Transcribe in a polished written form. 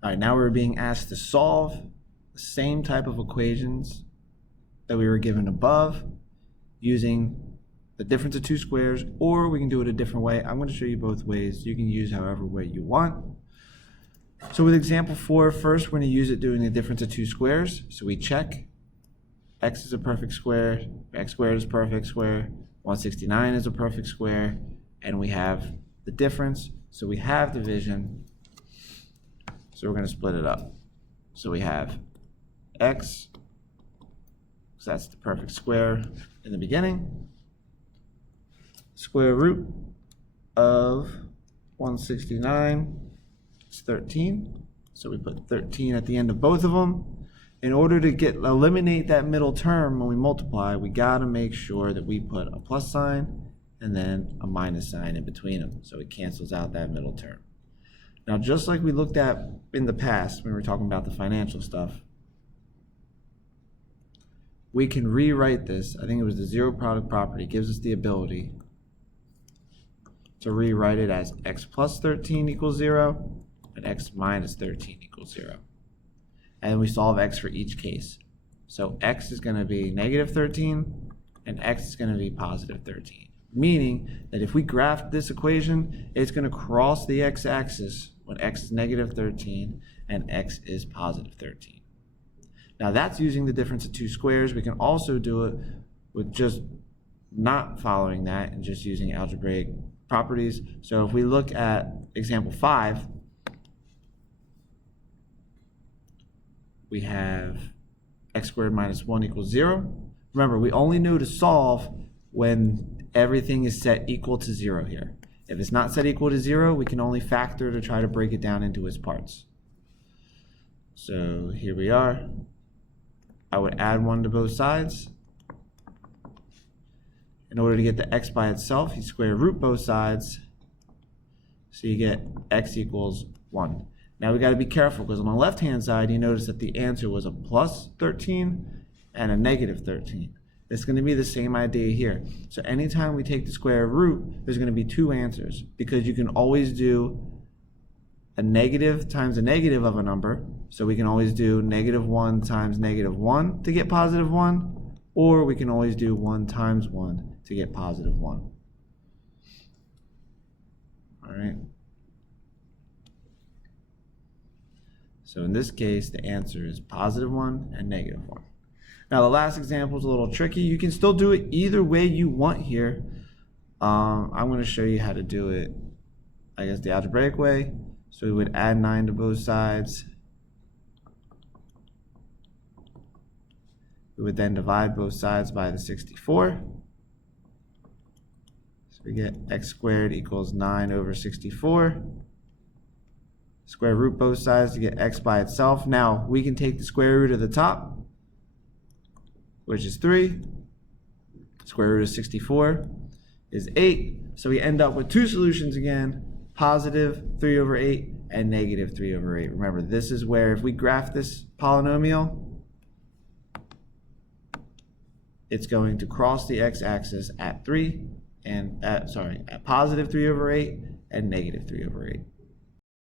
All right, now we're being asked to solve the same type of equations that we were given above using the difference of two squares, or we can do it a different way. I'm going to show you both ways. You can use however way you want. So with example 4, first we're going to use it doing the difference of two squares. So we check x is a perfect square, x squared is a perfect square, 169 is a perfect square, and we have the difference. So we have division. So we're going to split it up. So we have x, so that's the perfect square in the beginning, square root of 169 is 13. So we put 13 at the end of both of them. In order to eliminate that middle term when we multiply, we got to make sure that we put a plus sign and then a minus sign in between them, so it cancels out that middle term. Now, just like we looked at in the past when we were talking about the financial stuff, we can rewrite this. I think it was the zero product property gives us the ability to rewrite it as x plus 13 equals 0 and x minus 13 equals 0. And we solve x for each case. So x is going to be negative 13 and x is going to be positive 13. Meaning that if we graph this equation, it's going to cross the x-axis when x is negative 13 and x is positive 13. Now that's using the difference of two squares. We can also do it with just not following that and just using algebraic properties. So if we look at example 5, we have x squared minus 1 equals 0. Remember, we only know to solve when everything is set equal to 0 here. If it's not set equal to 0, we can only factor to try to break it down into its parts. So here we are. I would add 1 to both sides. In order to get the x by itself, you square root both sides. So you get x equals 1. Now we got to be careful because on the left-hand side, you notice that the answer was a plus 13 and a negative 13. It's going to be the same idea here. So anytime we take the square root, there's going to be two answers because you can always do a negative times a negative of a number. So we can always do negative 1 times negative 1 to get positive 1, or we can always do 1 times 1 to get positive 1. All right. So in this case, the answer is positive 1 and negative 1. Now the last example is a little tricky. You can still do it either way you want here. I'm going to show you how to do it, I guess, the algebraic way. So we would add 9 to both sides. We would then divide both sides by the 64. So we get x squared equals 9 over 64. Square root both sides to get x by itself. Now we can take the square root of the top, which is 3. Square root of 64 is 8. So we end up with two solutions again, positive 3 over 8 and negative 3 over 8. Remember, this is where if we graph this polynomial, it's going to cross the x-axis at 3 and at positive 3 over 8 and negative 3 over 8.